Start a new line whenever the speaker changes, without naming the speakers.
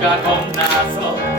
got home nice.